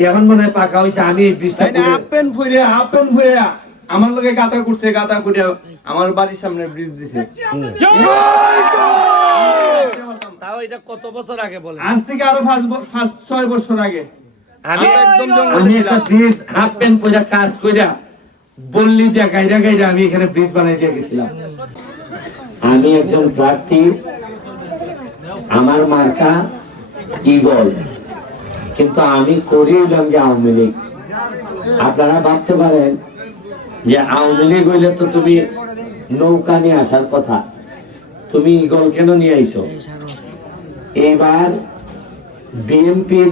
এখন মনে হয় পাকা হয়েছে আমি এই ব্রিজটা তাই না করে- হাফ প্যান্ট ফুইরে হাফ প্যান্ট ফুইরে। আমার লগে গাতা করছে গাতা করে আমার বাড়ির সামনে ব্রিজ দিছে। তাও এটা কত বছর আগে বলে আজ থেকে আরও পাঁচ ছয় বছর আগে। আমি একদম আমি একটা ব্রিজ হাফ প্যান্ট পরে কাজ কইরা বললি দিয়া গাইরা গাইরা আমি এখানে ব্রিজ বানাই দিয়ে গেছিলাম। আমি একজন প্রার্থী আমার মার্কা ইগল কিন্তু আমি করি হইলাম যে আওয়ামী লীগ। আপনারা ভাবতে পারেন যে আওয়ামী লীগ হইলে তো তুমি নৌকা নিয়ে আসার কথা। তুমি ইগল কেন নিয়ে আইছো? এবার বিএনপির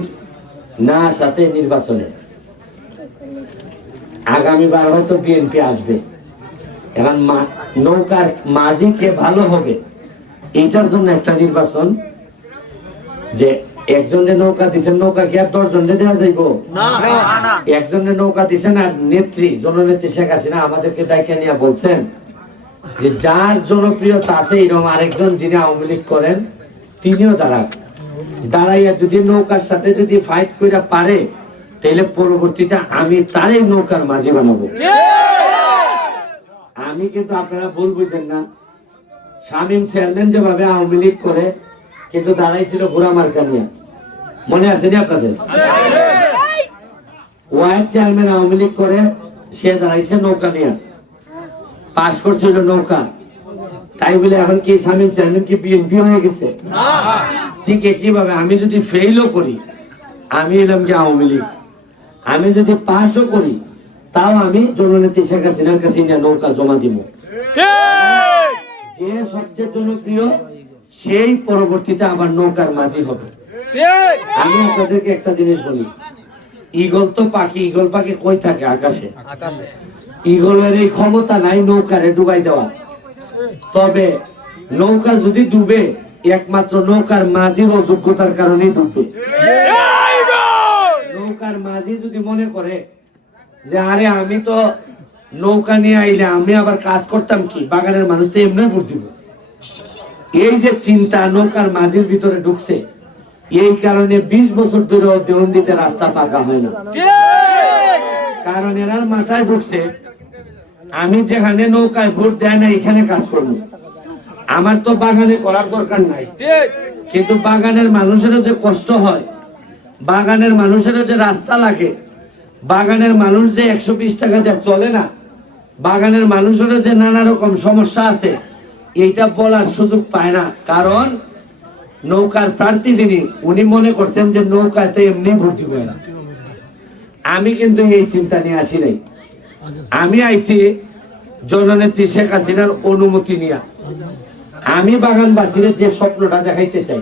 না আসাতে নির্বাচনে। আগামীবার হয়তো বিএনপি আসবে। মা- নৌকার মাঝি কে ভালো হবে এটার জন্য একটা নির্বাচন যে একজনের নৌকা দিচ্ছেন নৌকা কি আর দশ জনে দেওয়া যাইব? একজনের নৌকা দিচ্ছেন আর নেত্রী জননেত্রী শেখ হাসিনা আমাদেরকে ডাইকে নিয়ে বলছেন যে যার জনপ্রিয়তা আছে এরকম আরেকজন যিনি আওয়ামী লীগ করেন তিনিও দাঁড়ান দাঁড়াইয়া যদি নৌকার সাথে যদি ফাইট করে পারে তাহলে পরবর্তীতে আমি তারই নৌকার মাঝি বানাবো। আমি কিন্তু আপনারা ভুল বুঝেন না। শামীম চেয়ারম্যান যেভাবে আওয়ামী লীগ করে কিন্তু দাঁড়াইছিল ঘোড়া মার্কা নিয়ে। মনে আছে নি আপনাদের? ওয়াইড চেয়ারম্যান আওয়ামী লীগ করে সে দাঁড়াইছে নৌকা নিয়ে। পাশ করছিল নৌকা। তাই বলে এখন কি শামীম চেয়ারম্যান কি বিএনপি হয়ে গেছে? ঠিক একইভাবে আমি যদি ফেইলও করি আমি এলাম কি আওয়ামী লীগ। আমি যদি পাশও করি তাও আমি জননেত্রী শেখ হাসিনার কাছে নৌকা জমা দিব। যে সবচেয়ে জনপ্রিয় সেই পরবর্তীতে আবার নৌকার মাঝি হবে। আমি আপনাদেরকে একটা জিনিস বলি। ইগল তো পাখি ইগল পাখি কই থাকে? আকাশে। ইগলের এই ক্ষমতা নাই নৌকারে ডুবাই দেওয়া। তবে নৌকা যদি ডুবে একমাত্র নৌকার মাঝির অযোগ্যতার কারণেই ডুববে। নৌকার মাঝি যদি মনে করে যে আরে আমি তো নৌকা নিয়ে আইলে আমি আবার কাজ করতাম কি? বাগানের মানুষ তো এমনি ভোট দিব। এই যে চিন্তা নৌকার মাঝির ভিতরে ঢুকছে এই কারণে বিশ বছর ধরে দিতে রাস্তা পাকা হয় না। কারণ এনার মাথায় ঢুকছে, আমি যেখানে নৌকায় ভোট দেয় না, এখানে কাজ করব। আমার তো বাগানে করার দরকার নাই। কিন্তু বাগানের মানুষেরও যে কষ্ট হয়, বাগানের মানুষেরও যে রাস্তা লাগে, বাগানের মানুষ যে একশো বিশ টাকা দিয়ে চলে না, বাগানের মানুষেরও যে নানা রকম সমস্যা আছে, এইটা বলার সুযোগ পায় না। কারণ নৌকার প্রার্থী যিনি, উনি মনে করছেন যে নৌকায় তো এমনি ভর্তি হয় না। আমি কিন্তু এই চিন্তা নিয়ে আসি নাই। আমি আইছি জননেত্রী শেখ হাসিনার অনুমতি নিয়ে। আমি বাগানবাসীর যে স্বপ্নটা দেখাইতে চাই,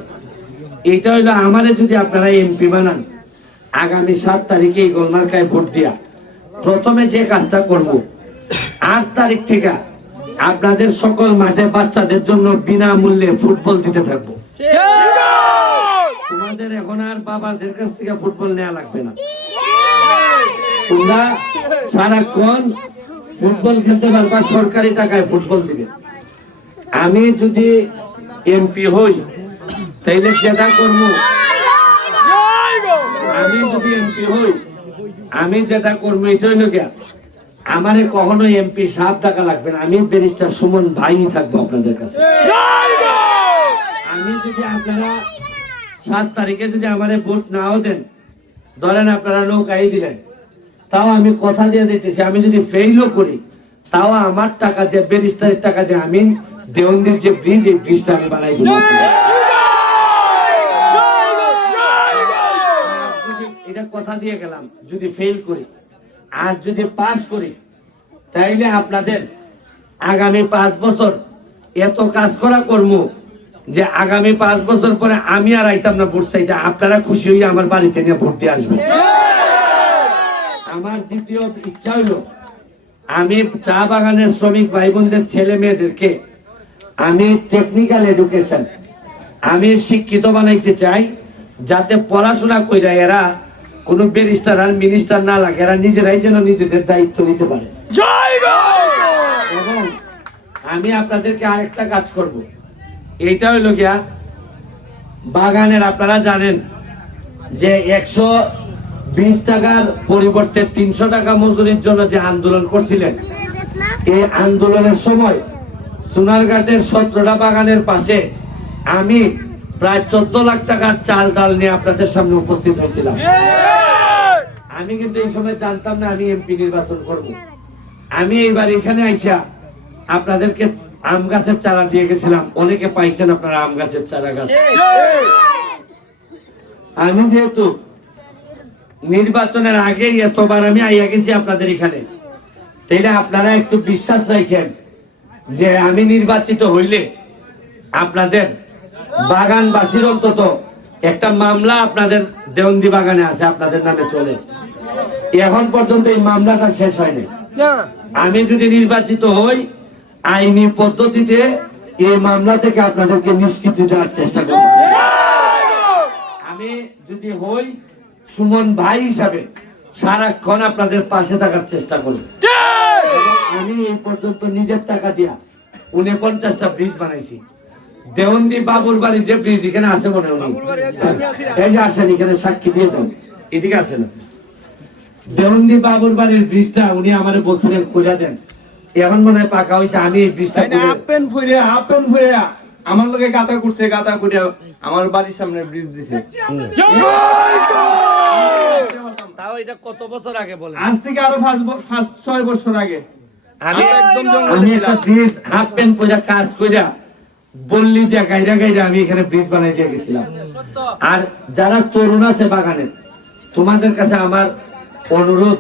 এটা হইল আমারে যদি আপনারা এমপি বানান, আগামী সাত তারিখে এই গোলমার্কায় ভোট দিয়া প্রথমে যে কাজটা করব, আট তারিখ থেকে আপনাদের সকল মাঠে বাচ্চাদের জন্য বিনামূল্যে ফুটবল দিতে থাকব। তোমাদের এখন আর বাবাদের কাছ থেকে ফুটবল নেওয়া লাগবে না। তোমরা সারাক্ষণ ফুটবল খেলতে পারবা সরকারি টাকায় ফুটবল দিবে। আমি যদি এমপি হই তাইলে যেটা করব? আমি যদি এমপি হই আমি যেটা করব এটা হইল গিয়া আমারে কখনো এমপি সাত টাকা লাগবে না। আমি ব্যারিস্টার সুমন ভাই থাকব আপনাদের কাছে। আমি যদি আপনারা সাত তারিখে যদি আমারে ভোট নাও দেন ধরেন আপনারা নৌকাই দিলেন তাও আমি কথা দিয়ে দিতেছি আমি যদি ফেইলও করি তাও আমার টাকা দিয়ে ব্যারিস্টারের টাকা দিয়ে আমি যে ব্রিজ এই ব্রিজটা আমি বানাই দিব। এটা কথা দিয়ে গেলাম যদি ফেল করি আর যদি পাস করি তাইলে আপনাদের আগামী পাঁচ বছর এত কাজ করা কর্ম যে আগামী পাঁচ বছর পরে আমি আর আইতাম না ভোট চাইতে আপনারা খুশি হয়ে আমার বাড়িতে নিয়ে ভোট দিয়ে আসবেন। আমার দ্বিতীয় ইচ্ছা হইল আমি চা বাগানের শ্রমিক ভাই বোনদের ছেলে মেয়েদেরকে আমি টেকনিক্যাল এডুকেশন আমি শিক্ষিত বানাইতে চাই যাতে পড়াশোনা কইরা এরা কোনো ব্যারিস্টার আর মিনিস্টার না লাগে এরা নিজেরাই যেন নিজেদের দায়িত্ব নিতে পারে। এবং আমি আপনাদেরকে আরেকটা কাজ করব। এইটা হইল গিয়া, বাগানের আপনারা জানেন যে একশো বিশ টাকার পরিবর্তে তিনশো টাকা মজুরির জন্য যে আন্দোলন করছিলেন, এই আন্দোলনের সময় সোনারঘাটের সতেরোটা বাগানের পাশে আমি প্রায় চোদ্দ লাখ টাকার চাল ডাল নিয়ে আপনাদের সামনে উপস্থিত হয়েছিলাম। আমি কিন্তু এই সময় জানতাম না আমি এমপি নির্বাচন করব। আমি এইবার এখানে আইসা আপনাদেরকে আম গাছের চারা দিয়ে গেছিলাম। অনেকে পাইছেন আপনারা আম গাছের চারা গাছ। আমি যেহেতু নির্বাচনের আগেই এতবার আমি আইয়া গেছি আপনাদের এখানে তাইলে আপনারা একটু বিশ্বাস রাখেন যে আমি নির্বাচিত হইলে আপনাদের বাগানবাসীর অন্তত একটা মামলা আপনাদের দেওন্দি বাগানে আছে আপনাদের নামে চলে। এখন পর্যন্ত এই মামলাটা শেষ হয়নি। আমি যদি নির্বাচিত হই আইনি পদ্ধতিতে এই মামলা থেকে আপনাদেরকে নিষ্কৃতি দেওয়ার চেষ্টা করব। আমি যদি হই সুমন ভাই হিসাবে সারাক্ষণ আপনাদের পাশে থাকার চেষ্টা করব। আমি এই পর্যন্ত নিজের টাকা দিয়া উনপঞ্চাশটা ব্রিজ বানাইছি। দেওয়ন্দি বাবুর বাড়ি যে ব্রিজ এখানে আছে মনে হয়। এই যে আসেন, এখানে সাক্ষী দিয়ে যান। এদিকে আসেন। দেওয়ন্দি বাবুর বাড়ির ব্রিজটা উনি আমারে বলছিলেন খুলে দেন। এখন মনে হয় পাকা হয়েছে আমি এই ব্রিজটা তাই না, খুলে- হাফ প্যান্ট ফুইরা হাফ প্যান্ট ফুইরা আমার লগে গাতা করছে গাতা করে আমার বাড়ির সামনে ব্রিজ দিছে। তাও এটা কত বছর আগে বলেন? আজ থেকে আরও পাঁচ ছয় বছর আগে। আমি একদম আমি একটা ব্রিজ হাফ প্যান্ট পরে কাজ কইরা বললি দিয়া গাইরা গাইরা আমি এখানে ব্রিজ বানাই দিয়ে গেছিলাম। আর যারা তরুণ আছে বাগানে তোমাদের কাছে আমার অনুরোধ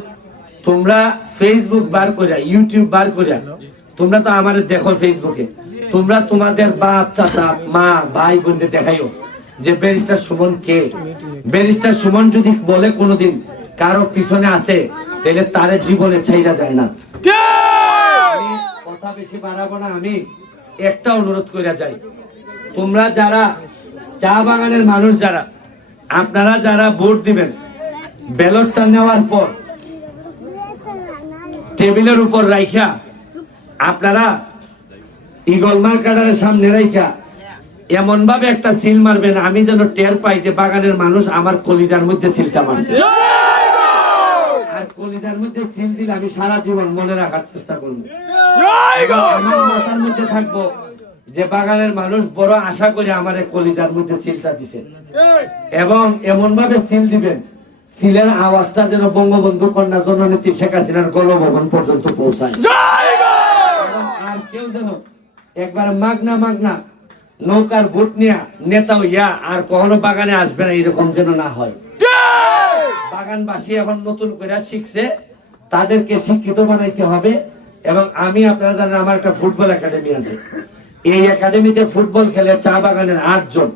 তোমরা ফেসবুক বার করিয়া ইউটিউব বার করিয়া তোমরা তো আমাদের দেখো ফেসবুকে তোমরা তোমাদের বাপ, চাচা, মা, ভাই বোনদের দেখাইও যে ব্যারিস্টার সুমন কে। ব্যারিস্টার সুমন যদি বলে কোনোদিন কারও পিছনে আছে, তাহলে তার জীবনে ছাইরা যায় না। কথা বেশি বাড়াবো না, আমি একটা অনুরোধ করে যাই। তোমরা যারা চা বাগানের মানুষ যারা, আপনারা যারা ভোট দিবেন ব্যালটটা নেওয়ার পর টেবিলের উপর রাইখা, আপনারা ইগল মার্কাটারের সামনে রাইখা। এমন ভাবে একটা সিল মারবেন, আমি যেন টের পাই যে বাগানের মানুষ আমার কলিজার মধ্যে সিলটা মারছে। আর কলিজার মধ্যে সিল দিলে আমি সারা জীবন মনে রাখার চেষ্টা করব। মাথার মধ্যে থাকব যে বাগানের মানুষ বড় আশা করে আমার মধ্যে এবং এমন ভাবে সিল দিবেন সিলের আওয়াজটা যেন বঙ্গবন্ধু কন্যা জননেত্রী শেখ হাসিনার গণভবন পর্যন্ত পৌঁছায়। আর কেউ যেন একবার মাগনা মাগনা নৌকার ভোট নিয়া নেতাও ইয়া আর কখনো বাগানে আসবে না এরকম যেন না হয়। বাগানবাসী এখন নতুন করে শিখছে তাদেরকে শিক্ষিত বানাইতে হবে এবং আমি আপনারা জানেন আমার একটা ফুটবল একাডেমি আছে। এই একাডেমিতে ফুটবল খেলে চা বাগানের আটজন।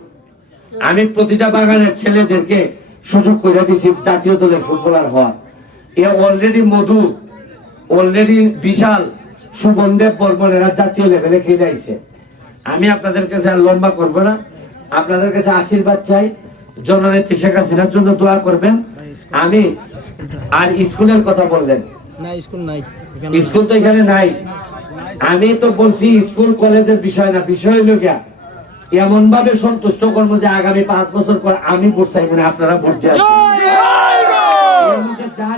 আমি প্রতিটা বাগানের ছেলেদেরকে সুযোগ করে দিছি জাতীয় দলের ফুটবলার হওয়ার এ অলরেডি মধু অলরেডি বিশাল সুবন্ধেব বর্মনেরা জাতীয় লেভেলে খেলে আইছে। আমি আপনাদের কাছে আর লম্বা করব না। আপনাদের কাছে আশীর্বাদ চাই জননেত্রী শেখ হাসিনার জন্য দোয়া করবেন। আমি আর স্কুলের কথা বললেন। না স্কুল নাই। স্কুল তো এখানে নাই। আমি তো বলছি স্কুল কলেজের বিষয় না বিষয় গিয়া এমন ভাবে সন্তুষ্ট করব যে আগামী পাঁচ বছর পর আমি ভোট চাইব না আপনারা ভোট যা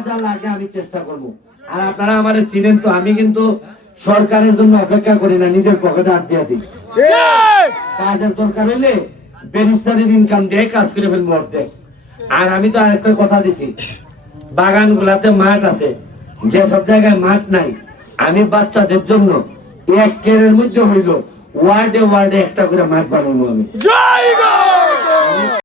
যা লাগে আমি চেষ্টা করব। আর আপনারা আমার চিনেন তো আমি কিন্তু সরকারের জন্য অপেক্ষা করি না নিজের পকেটে হাত দিয়ে দিই। কাজের দরকার হইলে ব্যারিস্টারের ইনকাম দিয়ে কাজ করে ফেলব অর্ধেক। আর আমি তো আরেকটা কথা দিছি বাগান গুলাতে মাঠ আছে যেসব জায়গায় মাঠ নাই আমি বাচ্চাদের জন্য এক কেরের মধ্যে হইল ওয়ার্ডে ওয়ার্ডে একটা করে মাঠ বানাবো আমি